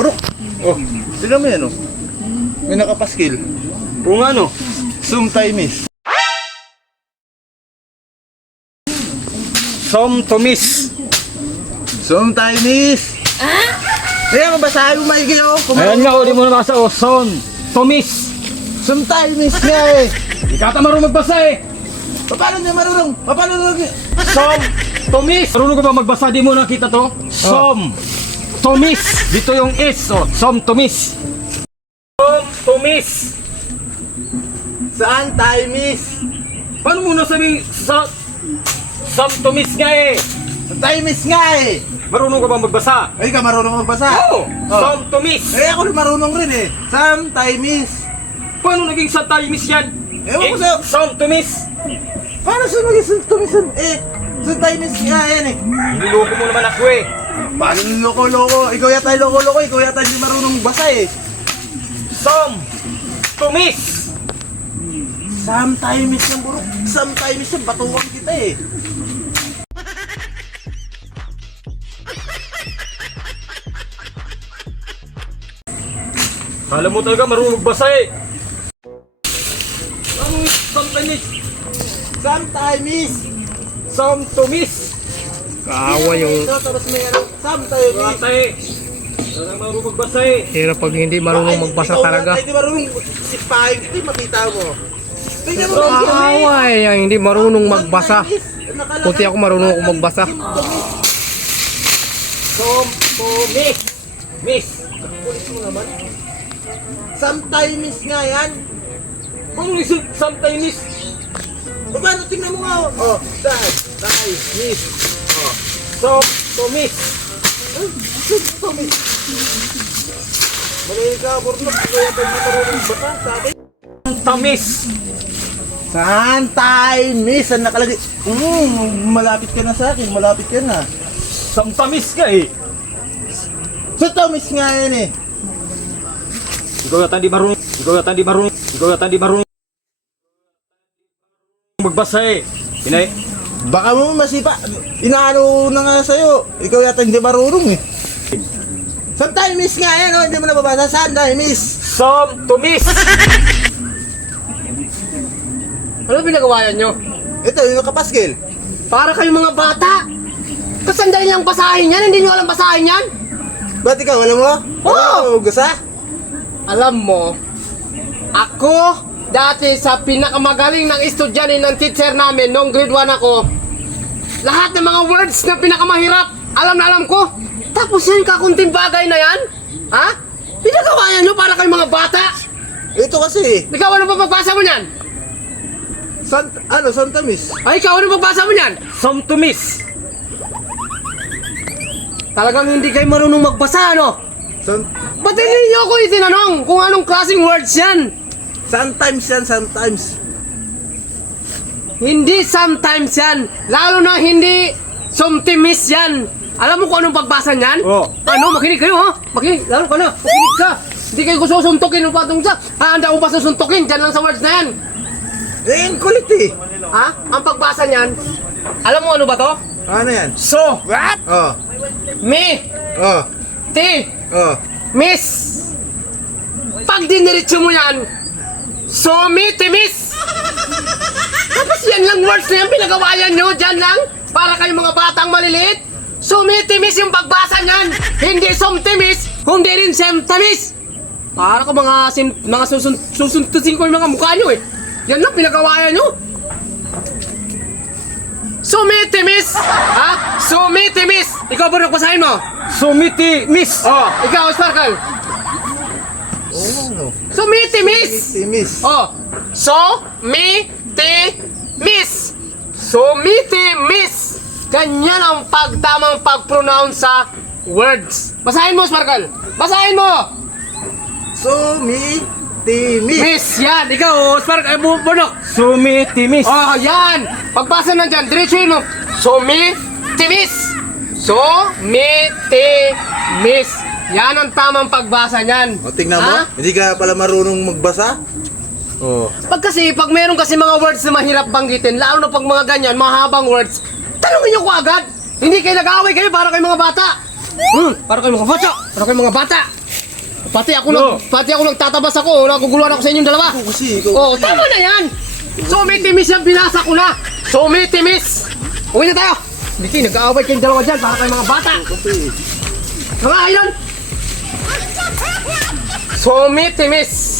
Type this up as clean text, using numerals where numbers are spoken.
Bro, Oh, tignan mo yan, oh. May nakapaskil. kung ano? Sometimes. Sometimes. Sometimes. Kaya mabasahin mo maigi, oh. Ayan nga, di mo na makasa. Oh, Sometimes. Sometimes nga, eh. Di ka ata marunong magbasa eh. Paano niya marunong? Paano niya? Sometimes. Marunong ka ba magbasa? Di mo nakita to? Sometimes. Dito yung S. Oh, Sometimes. Sometimes. Saan time is? Paano mo nasabing Sometimes nga eh? Time is nga, eh. Marunong ka ba magbasa? Ay, ka marunong magbasa? Oo. Sometimes. Eh, ako rin marunong rin, eh. Sometimes. Paano naging Sometimes yan? Ewan ko sa'yo. Sometimes. Paano siya maging sometimes? Eh, sometimes nga yan, eh. Niloko mo naman ako eh. Paano yung loko-loko? Ikaw yata yung loko-loko, ikaw yata hindi marunong magbasa, eh. Sometimes. Sometimes yan, bro. Sometimes yan, batuwang kita, eh. Kala mo talaga marunong magbasa eh. Ano Sometimes? Sometimes. Sometimes. Kaawa yung Ito, tapos may ano, sometimes. Bata eh. Talagang marunong magbasa eh. hirap pag hindi marunong magbasa Ikaw talaga. yata hindi marunong sipahin kita, makita mo. Tingnan mo. Kaawa eh, yung hindi marunong magbasa. Puti ako marunong ako magbasa. Sometimes. Miss. Kulit mo naman. Sometimes nga yan. Paano naging Sometimes? Paano, tingnan mo nga, oh. Oh, sometimes. Oh. Sometimes. Sometimes. Mali ka, Burnok. Ikaw yata hindi marunong basa sa akin. Tamis. Sometimes. Ang nakalagay. Malapit ka na sa akin. Malapit ka na. Sometimes ka eh. Sometimes nga yan, eh. Ikaw yata di marunong magbasa eh. Baka mo masipa. Inaano na nga sa'yo. Ikaw yata hindi marunong, eh. Sometimes nga yan, oh. Hindi mo nababasa. Sometimes. Sometimes. Ano pinagawayan nyo? Ito, yung nakapaskil. Para kayong mga bata. Kasandali lang basahin yan, hindi nyo alam basahin yan? Ba't ikaw, alam mo? Oo. Gasa? Alam mo, ako dati sa pinakamagaling ng estudyante ng teacher namin noong grade 1 ako, lahat ng mga words na pinakamahirap, alam na alam ko. Tapos yan, kakunting bagay na yan? Ha? Pinagawa yan nyo para kayong mga bata? Ito kasi, Ikaw, ano ba pagbasa mo yan? Sometimes. Ay, ikaw, ano pagbasa mo yan? Sometimes. Talagang hindi kayo marunong magbasa, ano? Some, Ba't hindi niyo ako itinanong kung anong klaseng words yan? sometimes yan, sometimes. Hindi sometimes yan. Lalo na hindi sometimes yan. Alam mo kung anong pagbasa niyan? Oo. Ano? Makinig kayo, ha? Makinig. Lalo ka na. Makinig ka. Hindi kayo gusto suntukin o patong sa. Handa ko pa sa suntukin. Diyan lang sa words na yan. Eh, ang kulit, eh. Ha? Ang pagbasa niyan, alam mo ano ba to? Ano yan? So, what? Oh, Me, oh, ti, oh. miss. Pag diniritso mo yan, so me, ti, miss. Tapos yan lang words na yan, pinagawayan nyo, dyan lang. Para kayong mga batang maliliit. So me, ti, miss yung pagbasa niyan. Hindi sometimes, hindi rin semtimis. Para ka mga susuntusin ko yung mga mukha nyo eh. Yan lang, pinagawayan nyo. Sumitimis! Ha? Sumitimis! Ikaw ba nagpasahin mo? Sometimes. Oh, ikaw, Sparkle. Oh, Sumitimis! Timis. Oh, so-mi-ti-mis. Sumitimis. Ganyan ang pagtamang pag-pronounce sa words. Basahin mo, Sparkle. Basahin mo! Timis. Miss, yan. Ikaw, Sparkle, Bunok. Sometimes. Oh, yan! Pagbasa na dyan, diretsuhin mo. Sumitimis. Sumitimis. Yan ang tamang pagbasa niyan. O, tingnan mo. Ha? Hindi ka pala marunong magbasa? Oh. Pag meron kasi mga words na mahirap banggitin, lalo na pag mga ganyan, mahabang words, tanongin niyo ko agad. Hindi kayo nag-aaway kayo para kayo mga bata. Para kayo mga bata. Para kayo mga bata. Pati ako No. nagtatabas ako, naguguluhan ako sa inyong dalawa. Kasi ikaw. Oh, tama na yan. Sumitimis yan, binasa ko na. Sumitimis. Uwi na tayo. Diki, nag-aaway kayong dalawa dyan para kayong mga bata. Mga idol. Sumitimis.